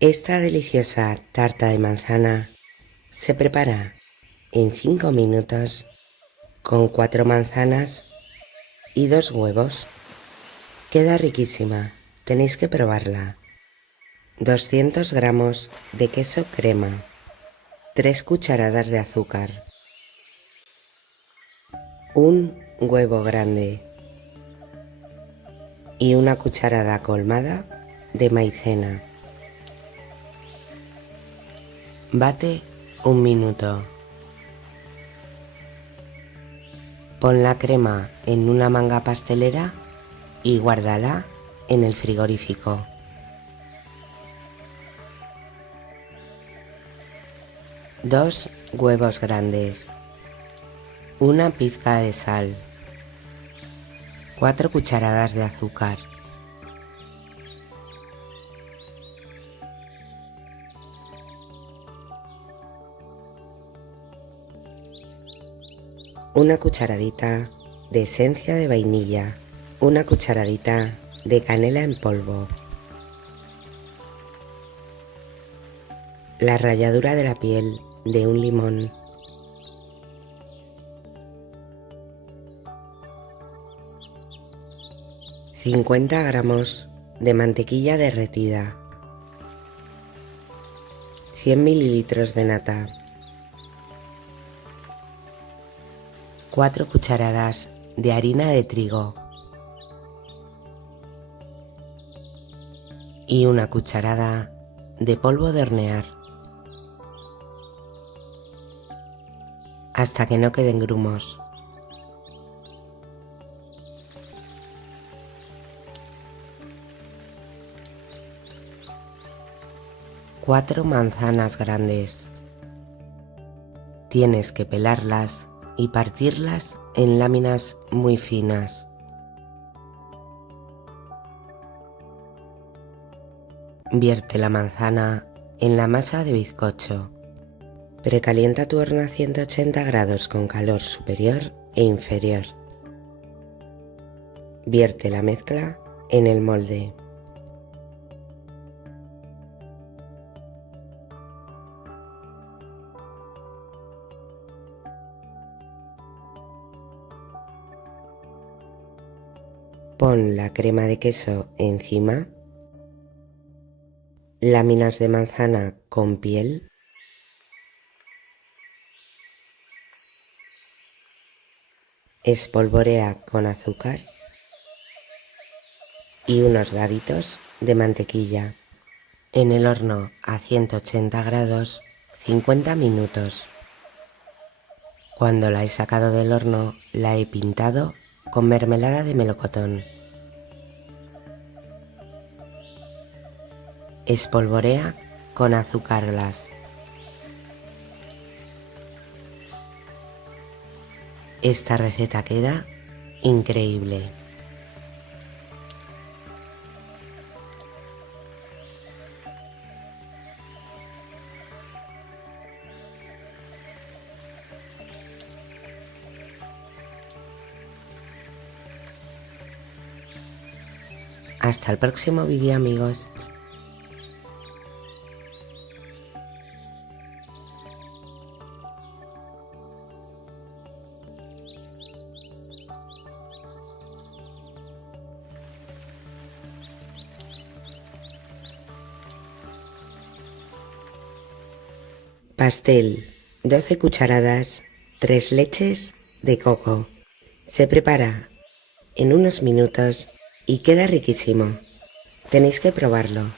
Esta deliciosa tarta de manzana se prepara en 5 minutos con 4 manzanas y 2 huevos. Queda riquísima, tenéis que probarla. 200 gramos de queso crema, 3 cucharadas de azúcar, un huevo grande y una cucharada colmada de maicena. Bate 1 minuto. Pon la crema en una manga pastelera y guárdala en el frigorífico. Dos huevos grandes, una pizca de sal, 4 cucharadas de azúcar, una cucharadita de esencia de vainilla, una cucharadita de canela en polvo, la ralladura de la piel de un limón, ...50 gramos de mantequilla derretida, 100 mililitros de nata, 4 cucharadas de harina de trigo y una cucharada de polvo de hornear hasta que no queden grumos. Cuatro manzanas grandes. Tienes que pelarlas y partirlas en láminas muy finas. Vierte la manzana en la masa de bizcocho. Precalienta tu horno a 180 grados con calor superior e inferior. Vierte la mezcla en el molde. Pon la crema de queso encima, láminas de manzana con piel, espolvorea con azúcar y unos daditos de mantequilla. En el horno a 180 grados 50 minutos. Cuando la he sacado del horno la he pintado con mermelada de melocotón. Espolvorea con azúcar glass. Esta receta queda increíble. Hasta el próximo vídeo, amigos. Pastel, 12 cucharadas, 3 leches de coco. Se prepara en unos minutos y queda riquísimo. Tenéis que probarlo.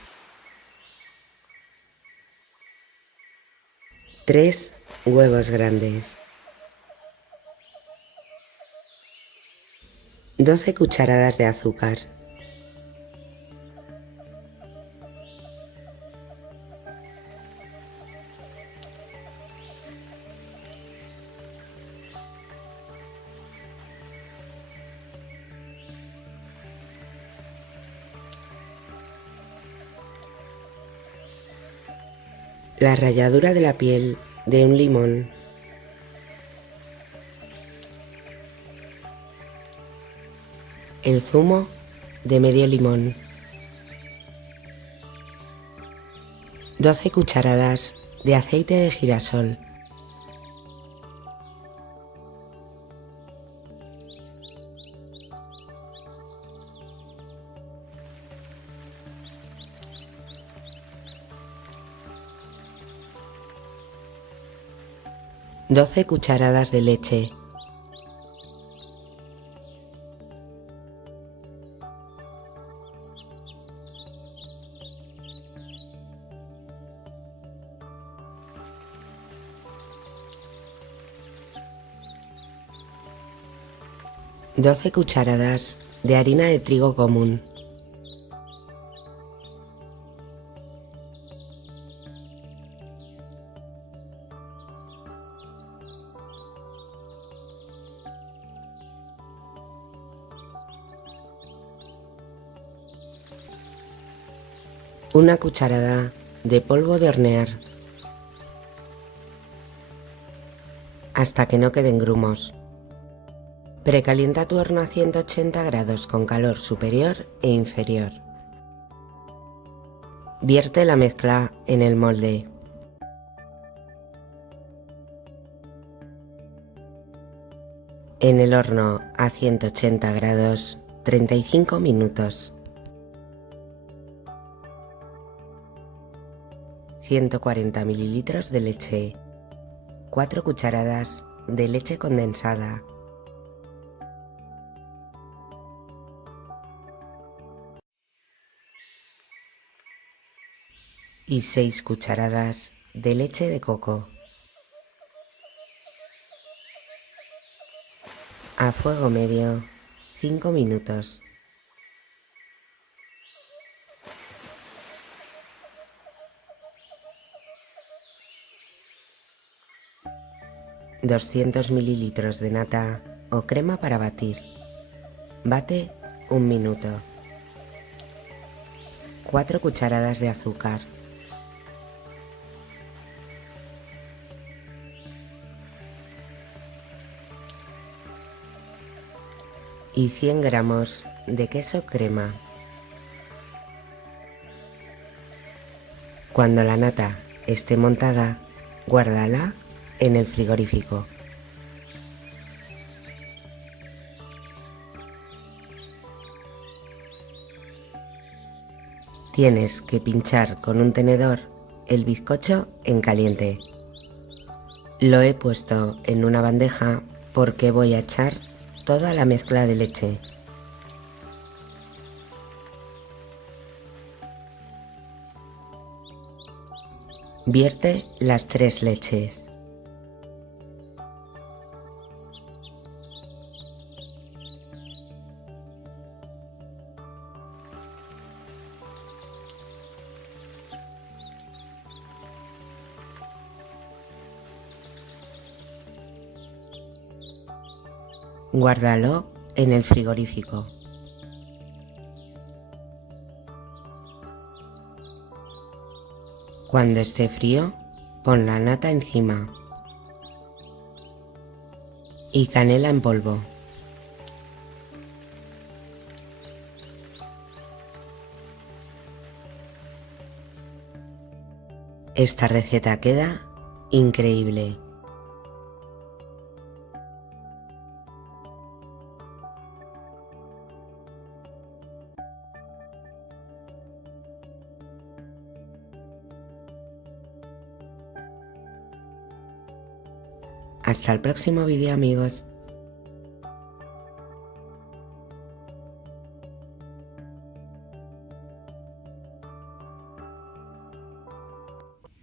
3 huevos grandes. 12 cucharadas de azúcar. La ralladura de la piel de un limón. El zumo de medio limón. 12 cucharadas de aceite de girasol, 12 cucharadas de leche, 12 cucharadas de harina de trigo común, 1 cucharada de polvo de hornear hasta que no queden grumos. Precalienta tu horno a 180 grados con calor superior e inferior. Vierte la mezcla en el molde. En el horno a 180 grados 35 minutos. 140 mililitros de leche, 4 cucharadas de leche condensada, y 6 cucharadas de leche de coco. A fuego medio, 5 minutos. ...200 mililitros de nata o crema para batir. Bate 1 minuto. 4 cucharadas de azúcar. Y 100 gramos de queso crema. Cuando la nata esté montada, guárdala en el frigorífico. Tienes que pinchar con un tenedor el bizcocho en caliente. Lo he puesto en una bandeja porque voy a echar toda la mezcla de leche. Vierte las 3 leches. Guárdalo en el frigorífico. Cuando esté frío, pon la nata encima y canela en polvo. Esta receta queda increíble. Hasta el próximo vídeo, amigos.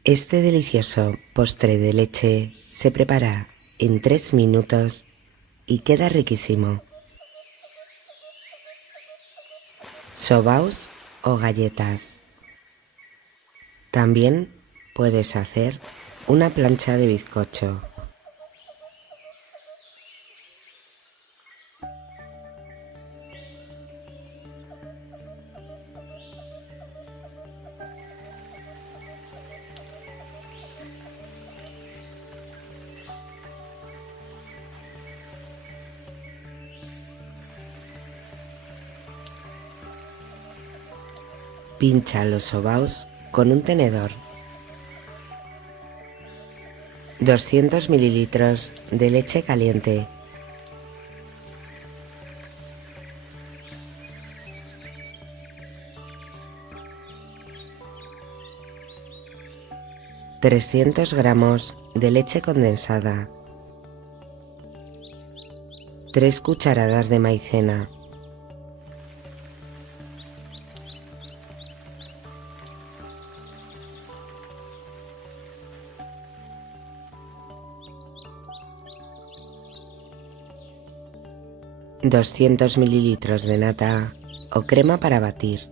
Este delicioso postre de leche se prepara en 3 minutos y queda riquísimo. Sobaos o galletas. También puedes hacer una plancha de bizcocho. Pincha los sobaos con un tenedor 200 mililitros de leche caliente, 300 gramos de leche condensada, 3 cucharadas de maicena, $200 mililitros de nata o crema para batir,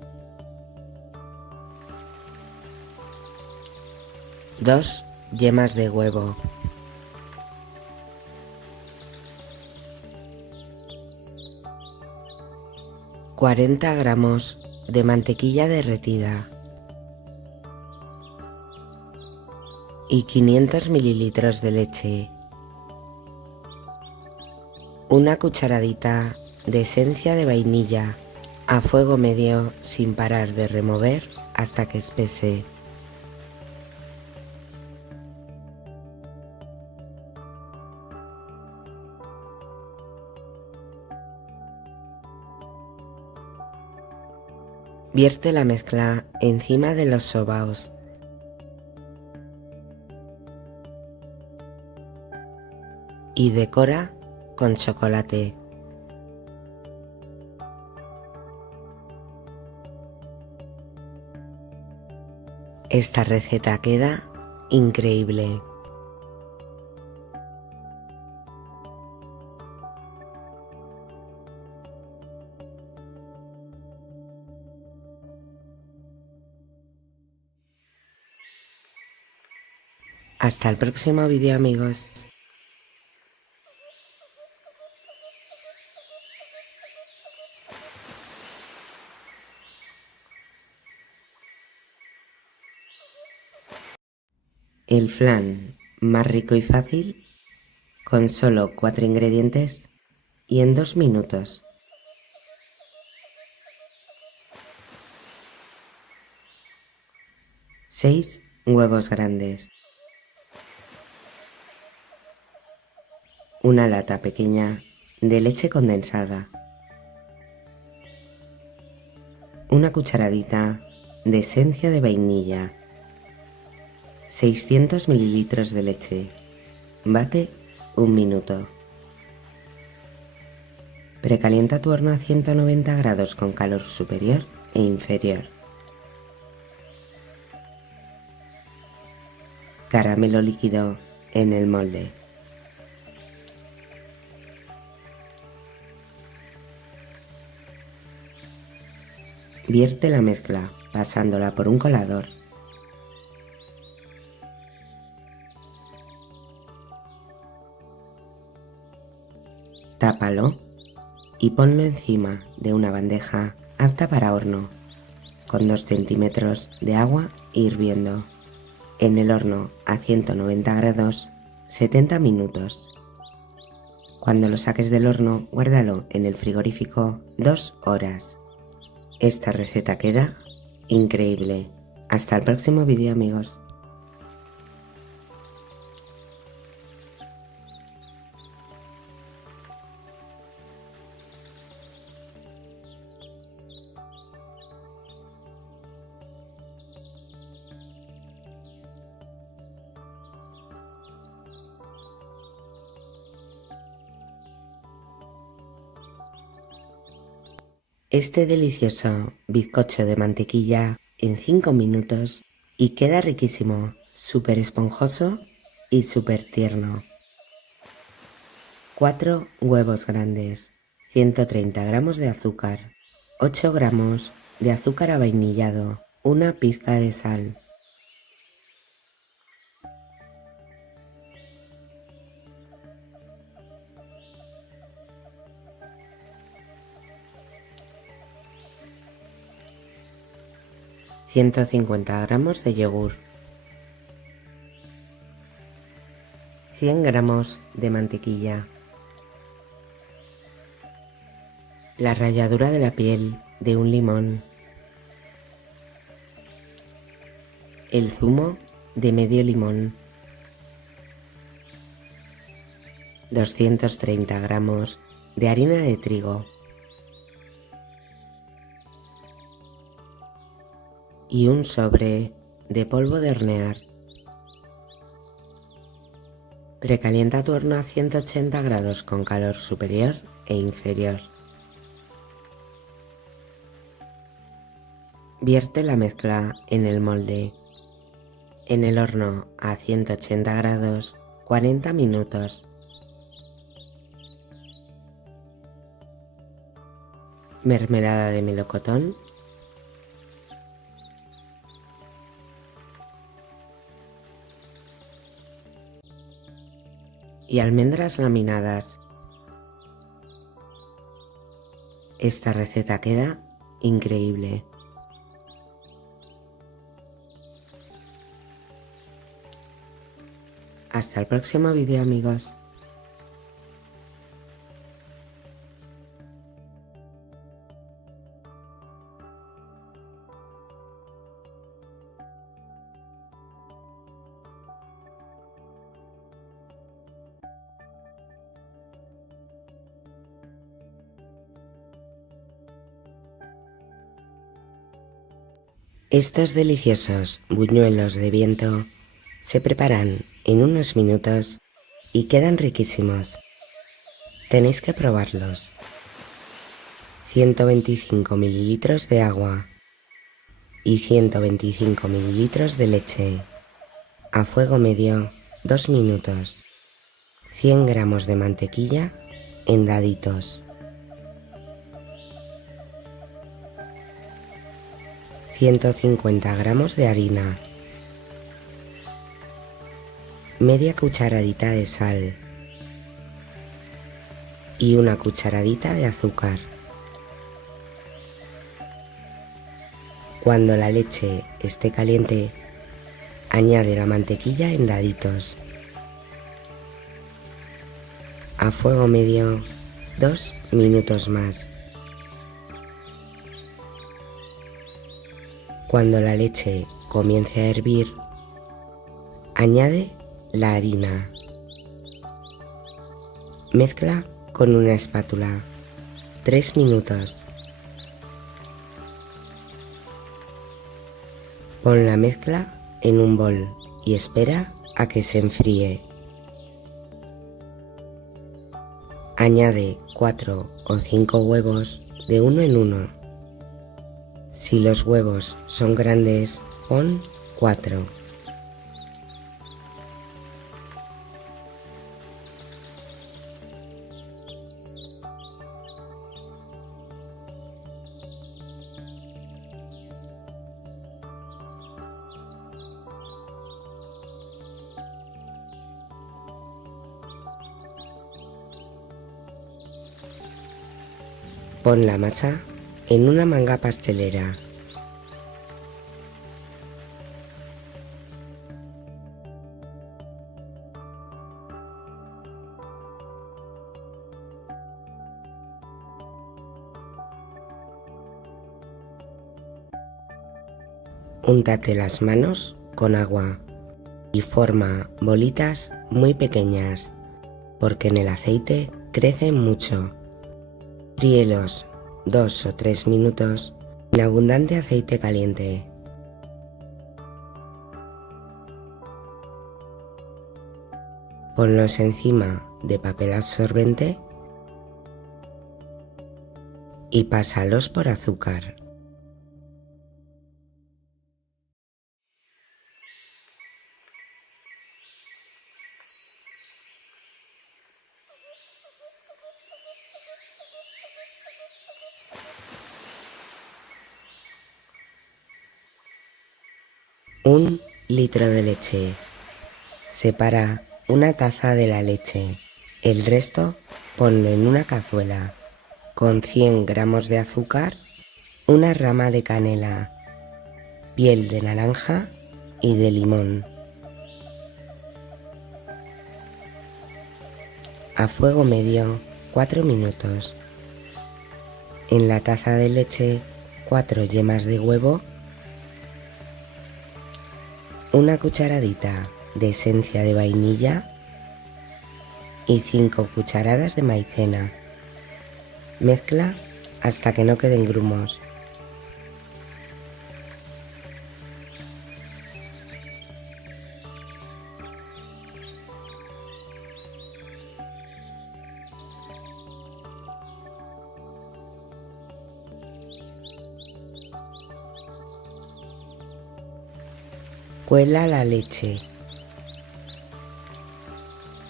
2 yemas de huevo, 40 gramos de mantequilla derretida y 500 mililitros de leche, una cucharadita de esencia de vainilla a fuego medio sin parar de remover hasta que espese. Vierte la mezcla encima de los sobaos. Y decora con chocolate. Esta receta queda increíble. Hasta el próximo vídeo, amigos. El flan más rico y fácil, con solo 4 ingredientes y en 2 minutos. 6 huevos grandes, una lata pequeña de leche condensada, una cucharadita de esencia de vainilla, 600 mililitros de leche. Bate 1 minuto. Precalienta tu horno a 190 grados con calor superior e inferior. Caramelo líquido en el molde. Vierte la mezcla pasándola por un colador. Tápalo y ponlo encima de una bandeja apta para horno, con 2 centímetros de agua hirviendo, en el horno a 190 grados 70 minutos. Cuando lo saques del horno, guárdalo en el frigorífico 2 horas. Esta receta queda increíble. Hasta el próximo vídeo, amigos. Este delicioso bizcocho de mantequilla en 5 minutos y queda riquísimo, súper esponjoso y súper tierno. 4 huevos grandes, 130 gramos de azúcar, 8 gramos de azúcar avainillado, una pizca de sal. ...150 gramos de yogur, 100 gramos de mantequilla, la ralladura de la piel de un limón, el zumo de medio limón, 230 gramos de harina de trigo y un sobre de polvo de hornear. Precalienta tu horno a 180 grados con calor superior e inferior. Vierte la mezcla en el molde. En el horno a 180 grados 40 minutos. Mermelada de melocotón. Y almendras laminadas. Esta receta queda increíble. Hasta el próximo vídeo, amigos. Estos deliciosos buñuelos de viento se preparan en unos minutos y quedan riquísimos. Tenéis que probarlos. 125 mililitros de agua y 125 mililitros de leche. A fuego medio 2 minutos. 100 gramos de mantequilla en daditos. 150 gramos de harina, media cucharadita de sal y una cucharadita de azúcar. Cuando la leche esté caliente, añade la mantequilla en daditos. A fuego medio 2 minutos más. Cuando la leche comience a hervir, añade la harina. Mezcla con una espátula 3 minutos. Pon la mezcla en un bol y espera a que se enfríe. Añade 4 o 5 huevos de uno en uno. Si los huevos son grandes, pon 4. Pon la masa en una manga pastelera. Úntate las manos con agua y forma bolitas muy pequeñas, porque en el aceite crecen mucho. Fríelos 2 o 3 minutos en abundante aceite caliente. Ponlos encima de papel absorbente y pásalos por azúcar. Un litro de leche. Separa una taza de la leche. El resto ponlo en una cazuela con 100 gramos de azúcar, una rama de canela, piel de naranja y de limón. A fuego medio 4 minutos. En la taza de leche 4 yemas de huevo, una cucharadita de esencia de vainilla y 5 cucharadas de maicena. Mezcla hasta que no queden grumos. Cuela la leche.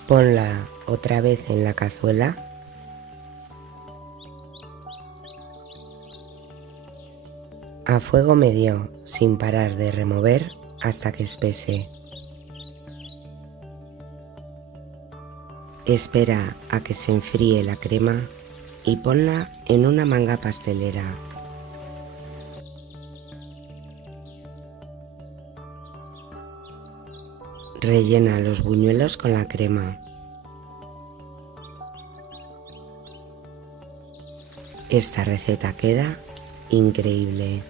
Ponla otra vez en la cazuela. A fuego medio, sin parar de remover hasta que espese. Espera a que se enfríe la crema y ponla en una manga pastelera. Rellena los buñuelos con la crema. Esta receta queda increíble.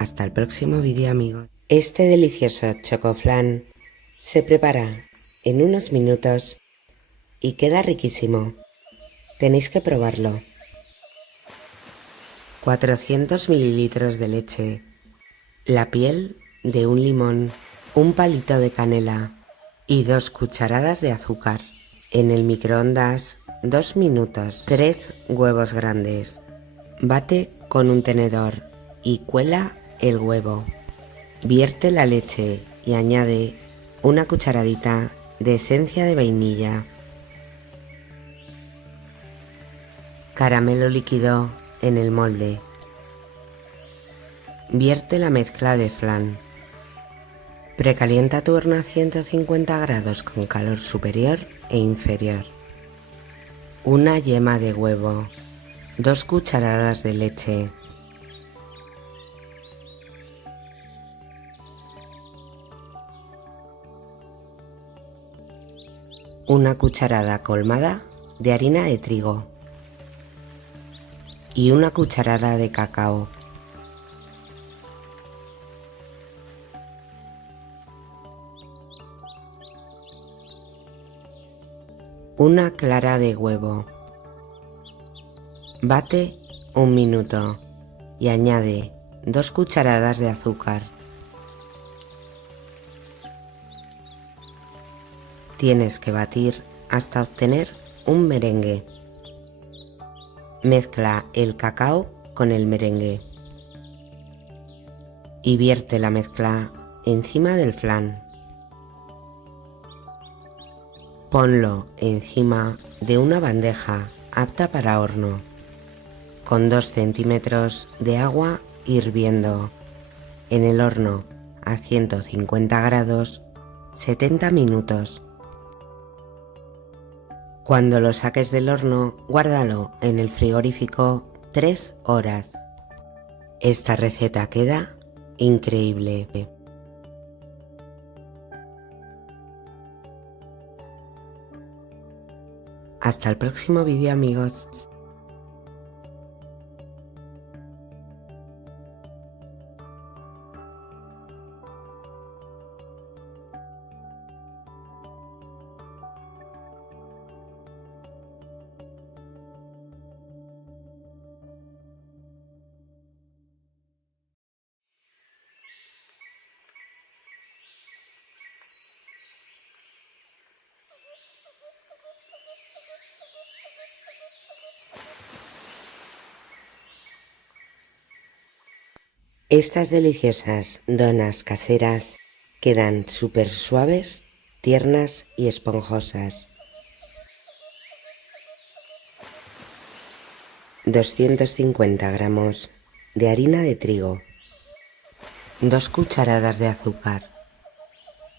Hasta el próximo vídeo, amigos. Este delicioso chocoflan se prepara en unos minutos y queda riquísimo. Tenéis que probarlo. 400 mililitros de leche, la piel de un limón, un palito de canela y 2 cucharadas de azúcar. En el microondas 2 minutos. 3 huevos grandes. Bate con un tenedor y cuela el huevo. Vierte la leche y añade una cucharadita de esencia de vainilla. Caramelo líquido en el molde. Vierte la mezcla de flan. Precalienta tu horno a 150 grados con calor superior e inferior. Una yema de huevo. 2 cucharadas de leche. Una cucharada colmada de harina de trigo y una cucharada de cacao. Una clara de huevo. Bate un minuto y añade 2 cucharadas de azúcar. Tienes que batir hasta obtener un merengue. Mezcla el cacao con el merengue y vierte la mezcla encima del flan. Ponlo encima de una bandeja apta para horno, con 2 centímetros de agua hirviendo, en el horno a 150 grados, 70 minutos. Cuando lo saques del horno, guárdalo en el frigorífico 3 horas. Esta receta queda increíble. Hasta el próximo vídeo, amigos. Estas deliciosas donas caseras quedan súper suaves, tiernas y esponjosas. 250 gramos de harina de trigo, 2 cucharadas de azúcar,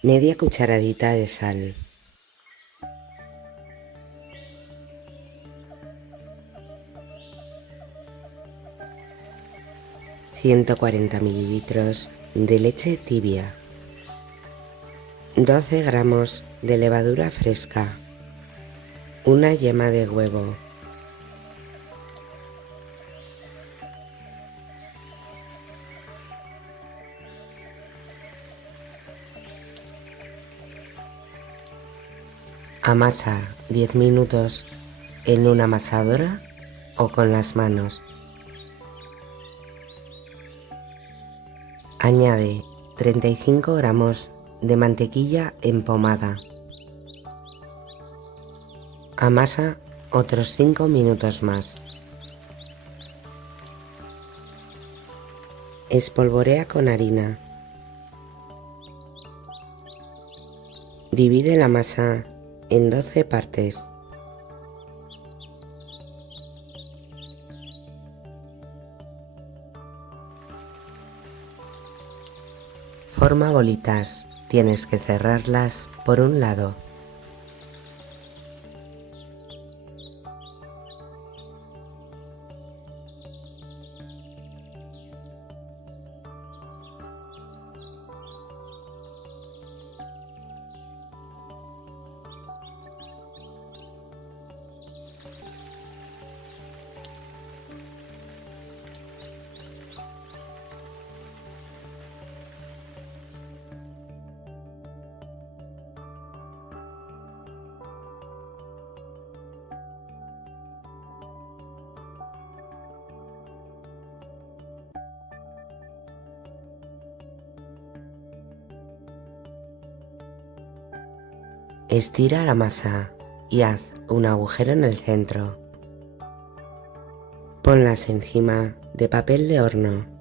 media cucharadita de sal, 140 mililitros de leche tibia, 12 gramos de levadura fresca, una yema de huevo, amasa 10 minutos en una amasadora o con las manos. Añade 35 gramos de mantequilla empomada. Amasa otros 5 minutos más. Espolvorea con harina. Divide la masa en 12 partes. Forma bolitas. Tienes que cerrarlas por un lado. Estira la masa y haz un agujero en el centro. Ponlas encima de papel de horno.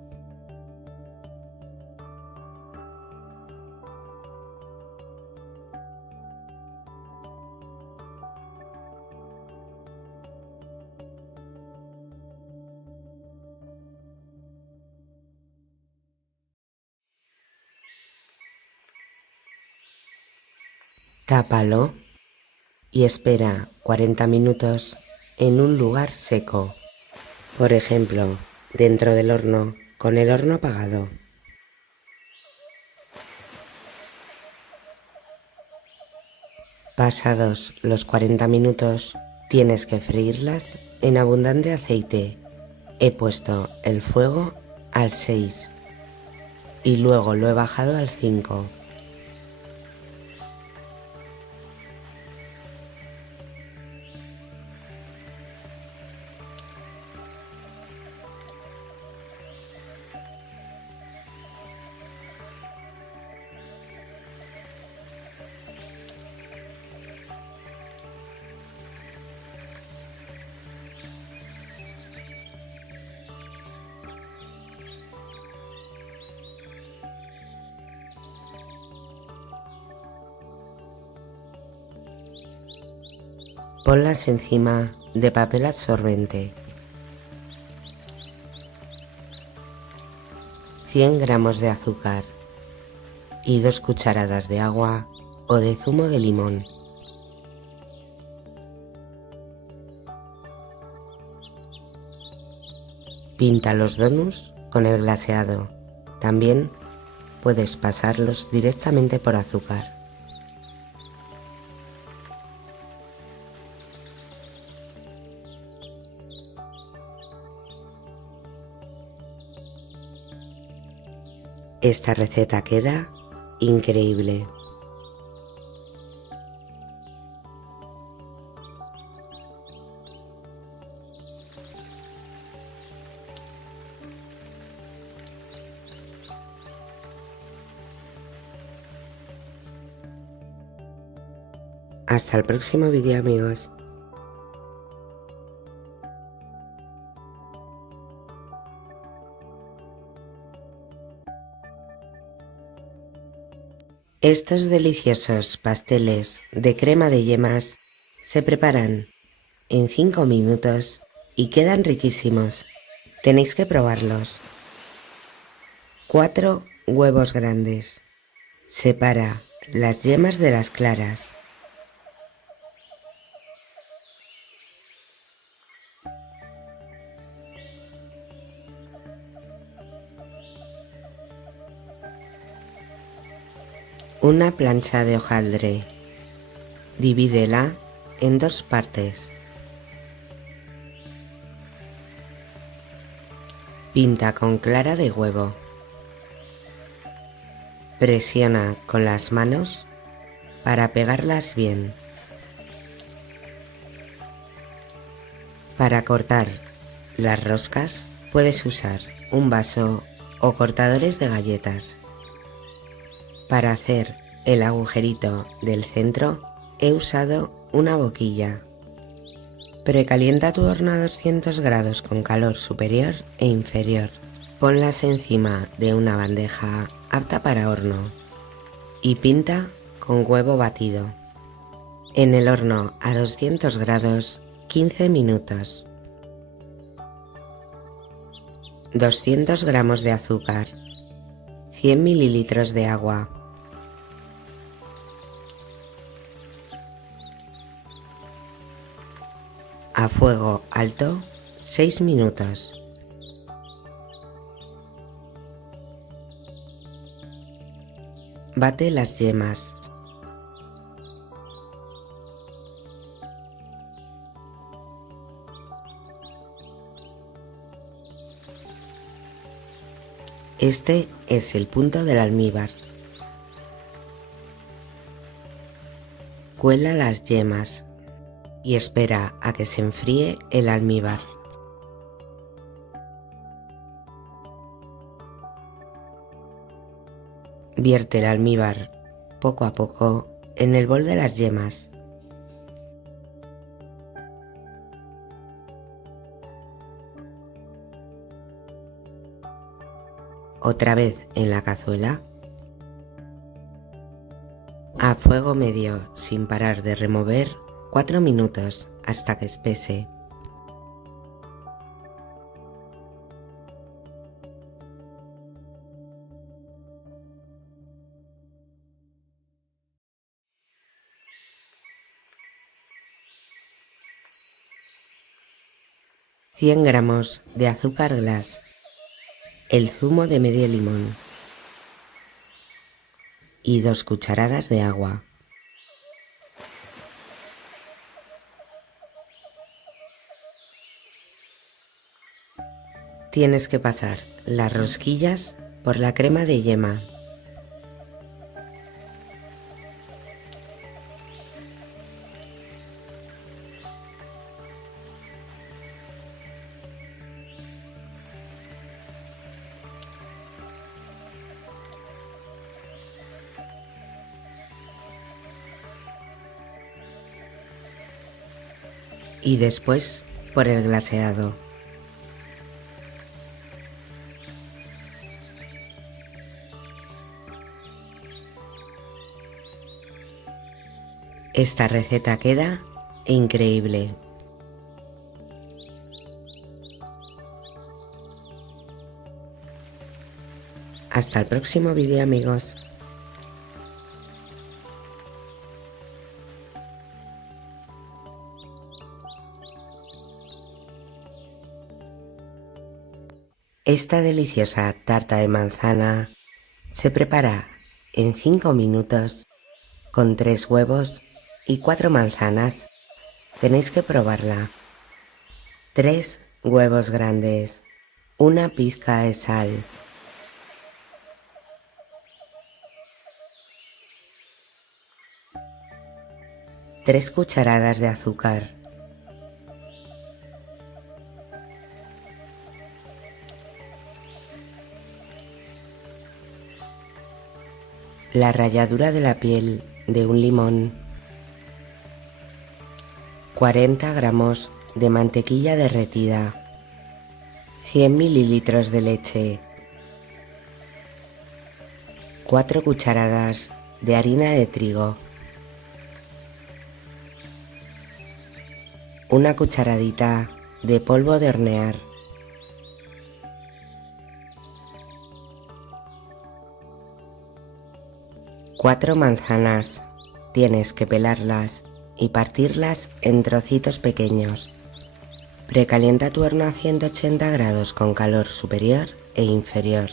Tápalo y espera 40 minutos en un lugar seco, por ejemplo, dentro del horno con el horno apagado. Pasados los 40 minutos, tienes que freírlas en abundante aceite. He puesto el fuego al 6 y luego lo he bajado al 5. Ponlas encima de papel absorbente. 100 gramos de azúcar y 2 cucharadas de agua o de zumo de limón. Pinta los donuts con el glaseado. También puedes pasarlos directamente por azúcar. Esta receta queda increíble. Hasta el próximo vídeo, amigos. Estos deliciosos pasteles de crema de yemas se preparan en 5 minutos y quedan riquísimos. Tenéis que probarlos. 4 huevos grandes. Separa las yemas de las claras. Una plancha de hojaldre. Divídela en 2 partes. Pinta con clara de huevo. Presiona con las manos para pegarlas bien. Para cortar las roscas puedes usar un vaso o cortadores de galletas. Para hacer el agujerito del centro he usado una boquilla. Precalienta tu horno a 200 grados con calor superior e inferior. Ponlas encima de una bandeja apta para horno y pinta con huevo batido. En el horno a 200 grados 15 minutos. 200 gramos de azúcar. 100 mililitros de agua. A fuego alto 6 minutos. Bate las yemas. Este es el punto del almíbar. Cuela las yemas y espera a que se enfríe el almíbar. Vierte el almíbar poco a poco en el bol de las yemas. Otra vez en la cazuela. A fuego medio sin parar de remover 4 minutos hasta que espese. «100 gramos de azúcar glass, el zumo de medio limón y 2 cucharadas de agua. Tienes que pasar las rosquillas por la crema de yema. Y después por el glaseado. Esta receta queda increíble. Hasta el próximo vídeo, amigos. Esta deliciosa tarta de manzana se prepara en 5 minutos con 3 huevos y 4 manzanas. Tenéis que probarla. 3 huevos grandes, una pizca de sal, 3 cucharadas de azúcar, la ralladura de la piel de un limón, 40 gramos de mantequilla derretida, 100 mililitros de leche, 4 cucharadas de harina de trigo, una cucharadita de polvo de hornear, cuatro manzanas. Tienes que pelarlas y partirlas en trocitos pequeños. Precalienta tu horno a 180 grados con calor superior e inferior.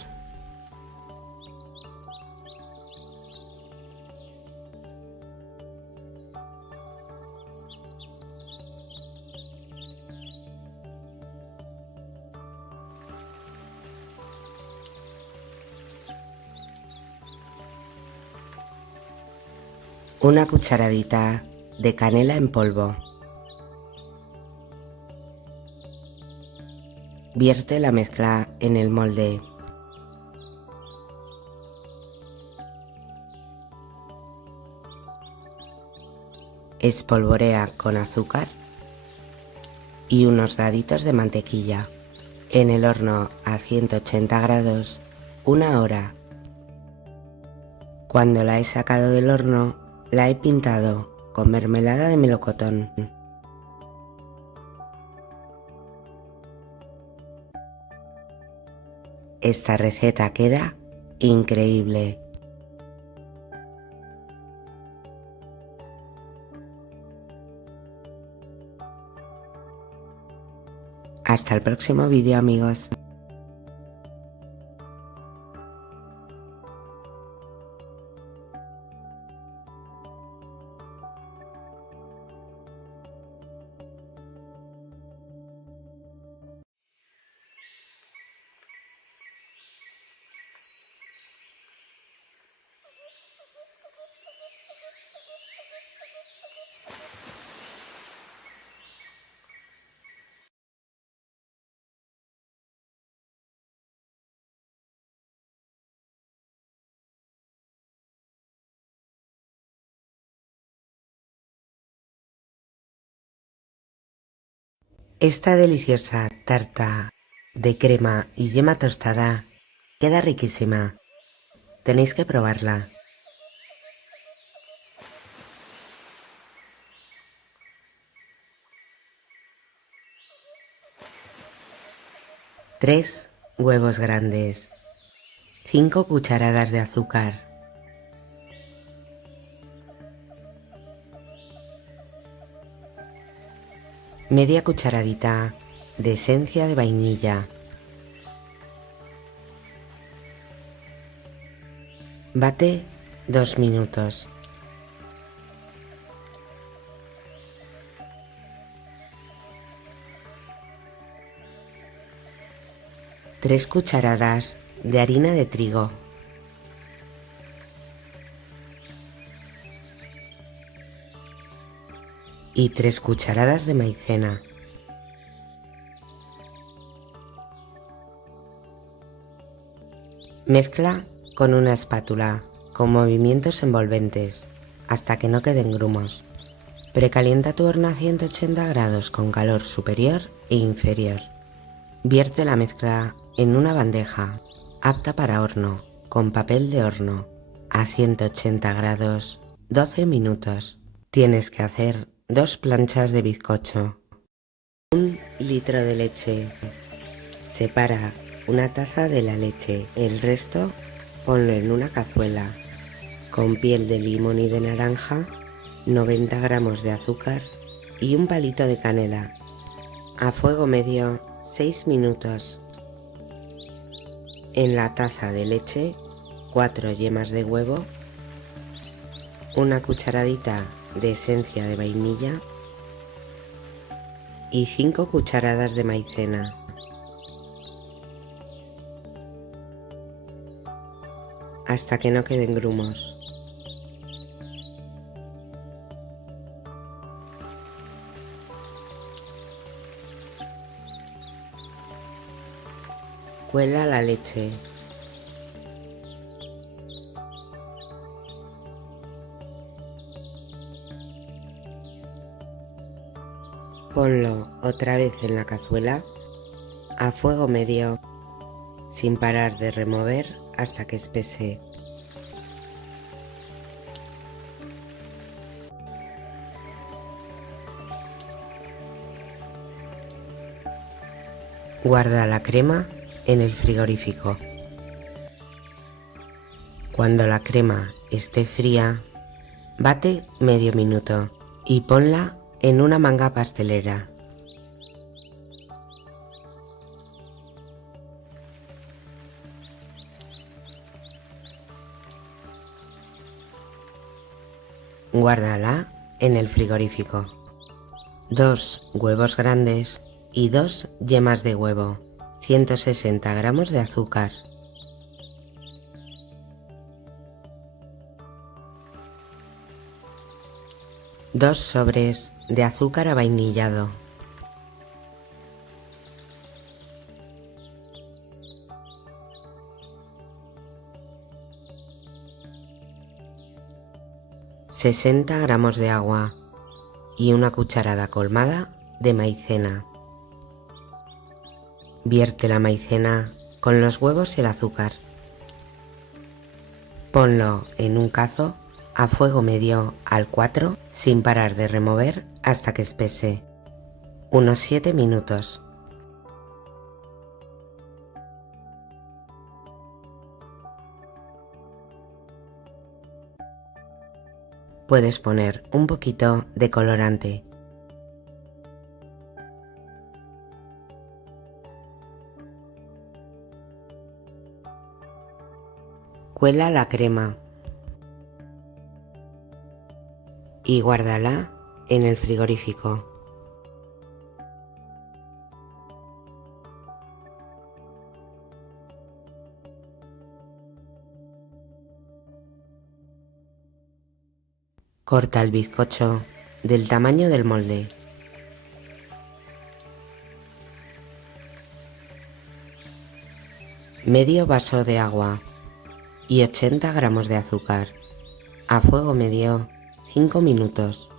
Una cucharadita de canela en polvo. Vierte la mezcla en el molde. Espolvorea con azúcar y unos daditos de mantequilla. En el horno a 180 grados, 1 hora. Cuando la he sacado del horno, la he pintado con mermelada de melocotón. Esta receta queda increíble. Hasta el próximo vídeo, amigos. Esta deliciosa tarta de crema y yema tostada queda riquísima. Tenéis que probarla. Tres huevos grandes. 5 cucharadas de azúcar. Media cucharadita de esencia de vainilla. Bate 2 minutos. Tres cucharadas de harina de trigo. Y 3 cucharadas de maicena. Mezcla con una espátula con movimientos envolventes hasta que no queden grumos. Precalienta tu horno a 180 grados con calor superior e inferior. Vierte la mezcla en una bandeja apta para horno con papel de horno a 180 grados 12 minutos. Tienes que hacer 2 planchas de bizcocho. 1 litro de leche. Separa una taza de la leche. El resto ponlo en una cazuela con piel de limón y de naranja, 90 gramos de azúcar y un palito de canela. A fuego medio 6 minutos. En la taza de leche 4 yemas de huevo, una cucharadita de esencia de vainilla y 5 cucharadas de maicena. Hasta que no queden grumos. Cuela la leche. Ponlo otra vez en la cazuela a fuego medio, sin parar de remover hasta que espese. Guarda la crema en el frigorífico. Cuando la crema esté fría, bate medio minuto y ponla en una manga pastelera. Guárdala en el frigorífico. 2 huevos grandes y 2 yemas de huevo, 160 gramos de azúcar. 2 sobres de azúcar avainillado, 60 gramos de agua y una cucharada colmada de maicena. Vierte la maicena con los huevos y el azúcar. Ponlo en un cazo a fuego medio al 4 sin parar de remover hasta que espese, unos 7 minutos. Puedes poner un poquito de colorante. Cuela la crema y guárdala en el frigorífico. Corta el bizcocho del tamaño del molde. Medio vaso de agua y 80 gramos de azúcar. A fuego medio 5 minutos.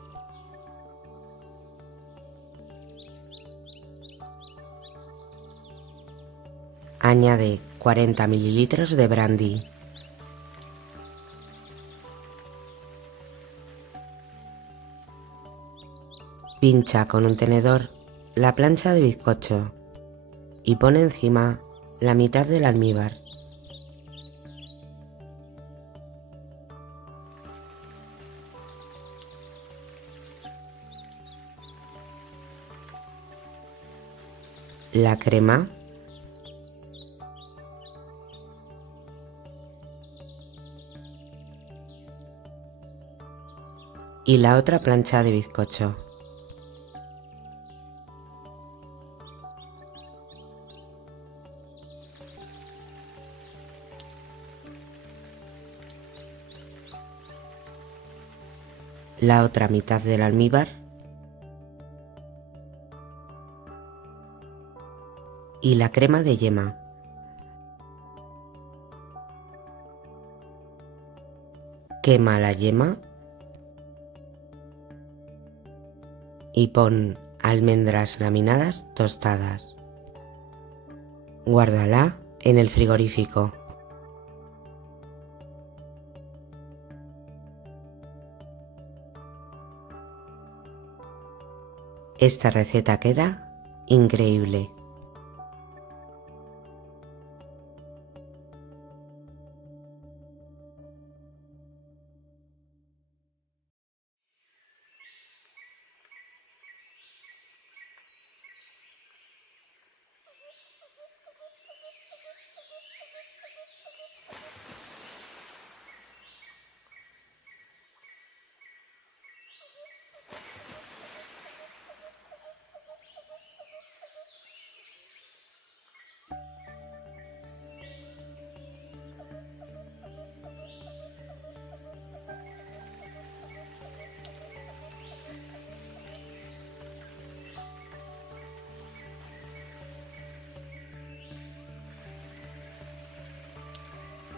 Añade 40 mililitros de brandy. Pincha con un tenedor la plancha de bizcocho y pone encima la mitad del almíbar. La crema y la otra plancha de bizcocho. La otra mitad del almíbar y la crema de yema. Quema la yema y pon almendras laminadas tostadas. Guárdala en el frigorífico. Esta receta queda increíble.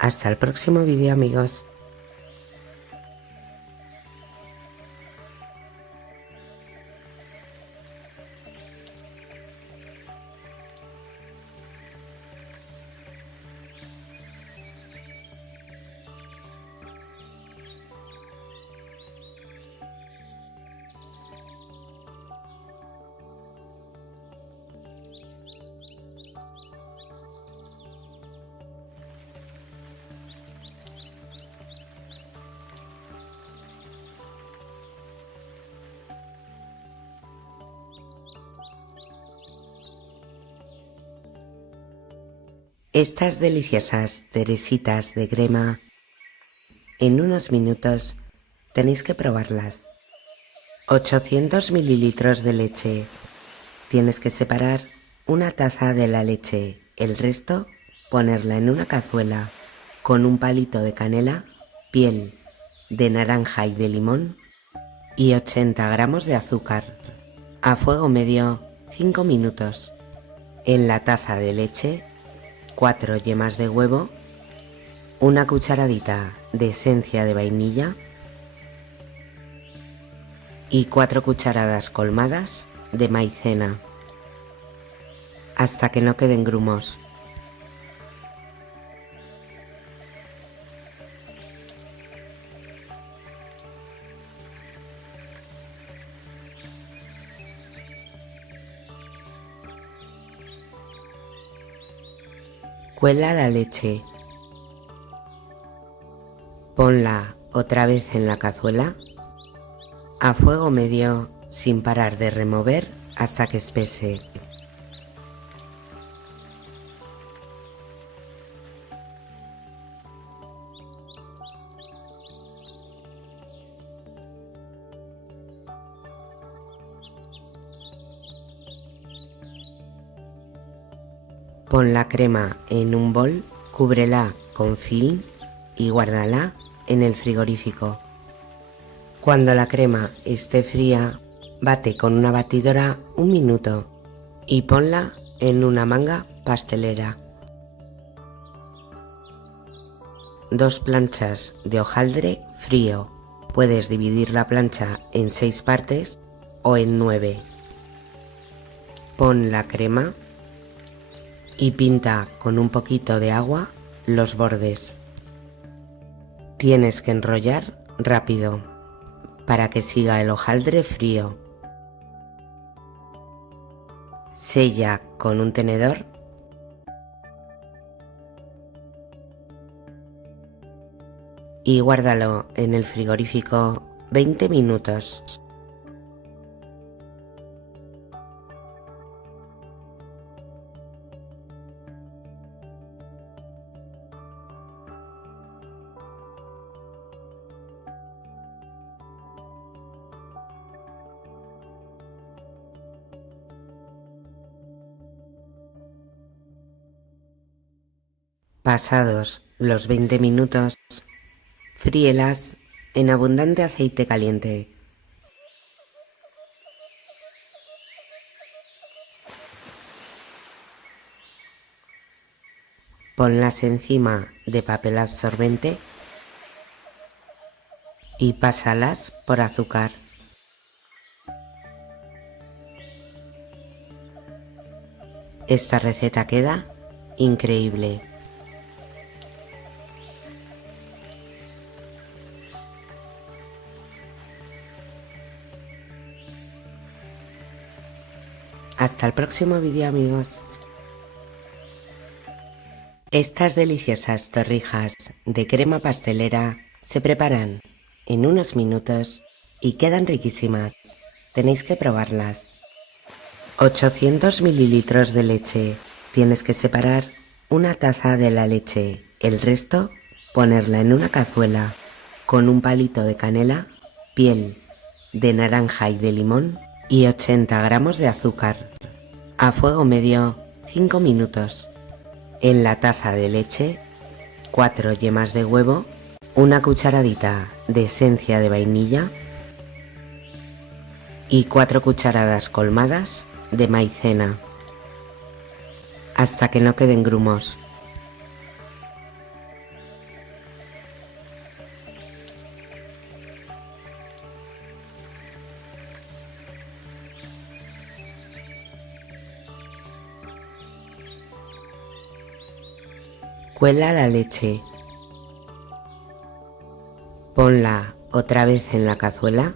Hasta el próximo vídeo, amigos. Estas deliciosas teresitas de crema, en unos minutos tenéis que probarlas. 800 mililitros de leche. Tienes que separar una taza de la leche, el resto ponerla en una cazuela con un palito de canela, piel de naranja y de limón y 80 gramos de azúcar. A fuego medio 5 minutos. En la taza de leche, 4 yemas de huevo, una cucharadita de esencia de vainilla y 4 cucharadas colmadas de maicena, hasta que no queden grumos. Cuela la leche. Ponla otra vez en la cazuela a fuego medio sin parar de remover hasta que espese. Pon la crema en un bol, cúbrela con film y guárdala en el frigorífico. Cuando la crema esté fría, bate con una batidora 1 minuto y ponla en una manga pastelera. 2 planchas de hojaldre frío. Puedes dividir la plancha en 6 partes o en 9. Pon la crema y pinta con un poquito de agua los bordes. Tienes que enrollar rápido para que siga el hojaldre frío. Sella con un tenedor y guárdalo en el frigorífico 20 minutos. Pasados los 20 minutos, fríelas en abundante aceite caliente. Ponlas encima de papel absorbente y pásalas por azúcar. Esta receta queda increíble. Hasta el próximo vídeo, amigos. Estas deliciosas torrijas de crema pastelera se preparan en unos minutos y quedan riquísimas. Tenéis que probarlas. 800 mililitros de leche. Tienes que separar una taza de la leche. El resto, ponerla en una cazuela con un palito de canela, piel de naranja y de limón y 80 gramos de azúcar. A fuego medio 5 minutos. En la taza de leche, 4 yemas de huevo, una cucharadita de esencia de vainilla y 4 cucharadas colmadas de maicena, hasta que no queden grumos. Cuela la leche. Ponla otra vez en la cazuela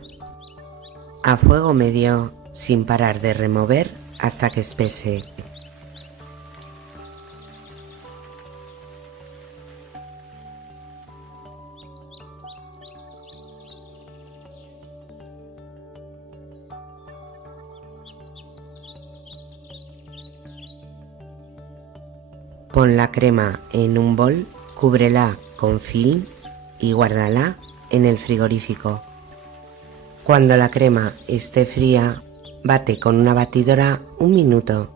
a fuego medio sin parar de remover hasta que espese. Pon la crema en un bol, cúbrela con film y guárdala en el frigorífico. Cuando la crema esté fría, bate con una batidora 1 minuto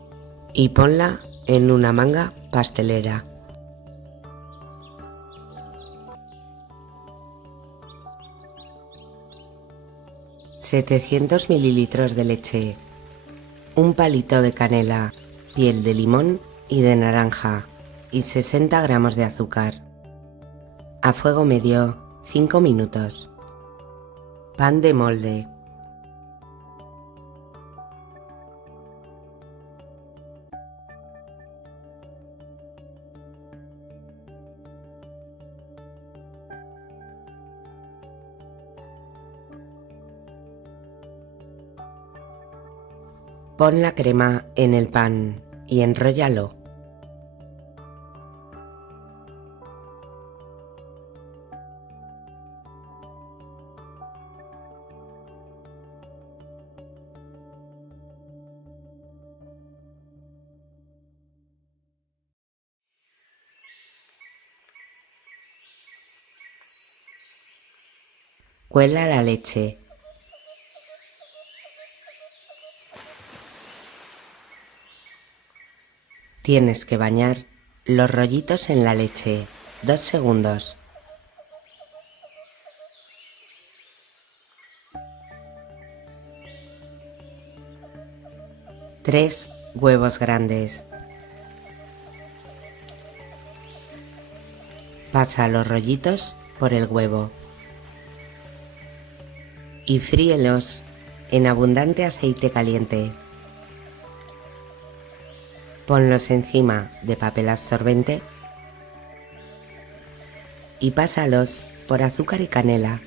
y ponla en una manga pastelera. 700 mililitros de leche, un palito de canela, piel de limón y de naranja y 60 gramos de azúcar. A fuego medio, 5 minutos. Pan de molde. Pon la crema en el pan y enróllalo. Cuela la leche. Tienes que bañar los rollitos en la leche 2 segundos. Tres huevos grandes. Pasa los rollitos por el huevo y fríelos en abundante aceite caliente. Ponlos encima de papel absorbente y pásalos por azúcar y canela.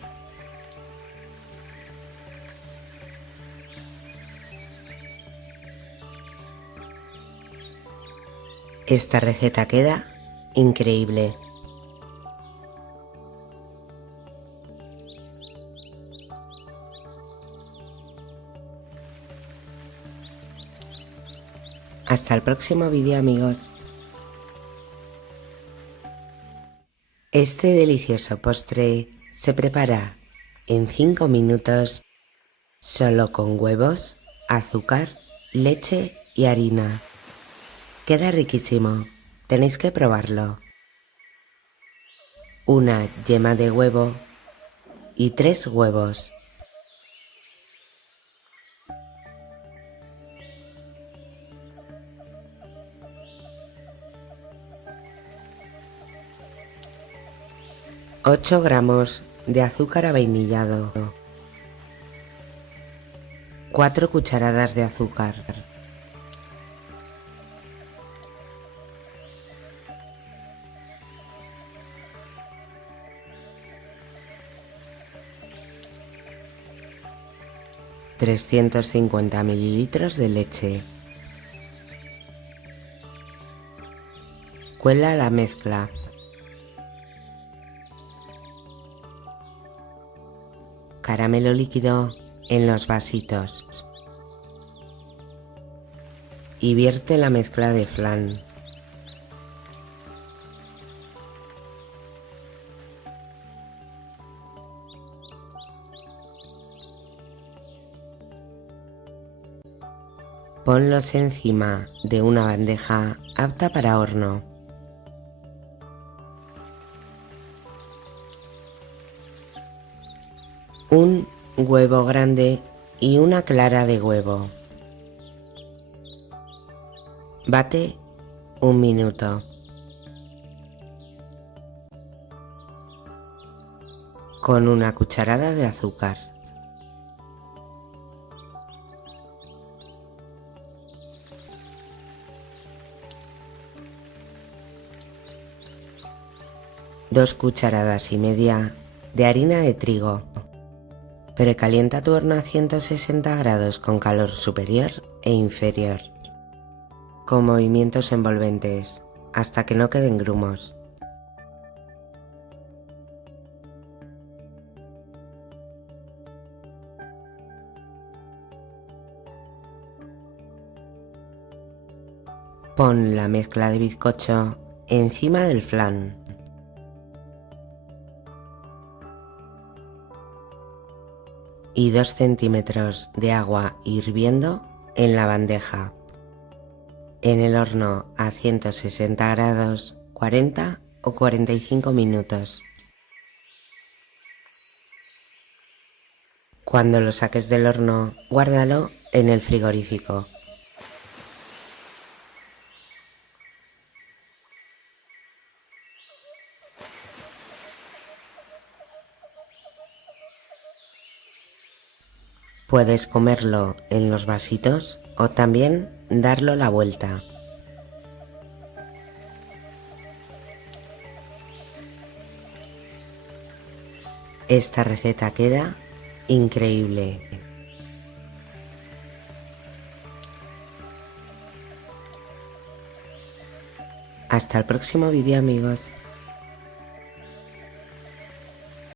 Esta receta queda increíble. Hasta el próximo vídeo, amigos. Este delicioso postre se prepara en 5 minutos solo con huevos, azúcar, leche y harina. Queda riquísimo, tenéis que probarlo. Una yema de huevo y 3 huevos. $8 gramos de azúcar avainillado, 4 cucharadas de azúcar, $350 mililitros de leche. Cuela la mezcla. Caramelo líquido en los vasitos y vierte la mezcla de flan. Ponlos encima de una bandeja apta para horno. Un huevo grande y una clara de huevo. Bate 1 minuto. Con una cucharada de azúcar. Dos cucharadas y media de harina de trigo. Precalienta tu horno a 160 grados con calor superior e inferior, con movimientos envolventes, hasta que no queden grumos. Pon la mezcla de bizcocho encima del flan. Y 2 centímetros de agua hirviendo en la bandeja. En el horno a 160 grados, 40 o 45 minutos. Cuando lo saques del horno, guárdalo en el frigorífico. Puedes comerlo en los vasitos o también darlo la vuelta. Esta receta queda increíble. Hasta el próximo vídeo, amigos.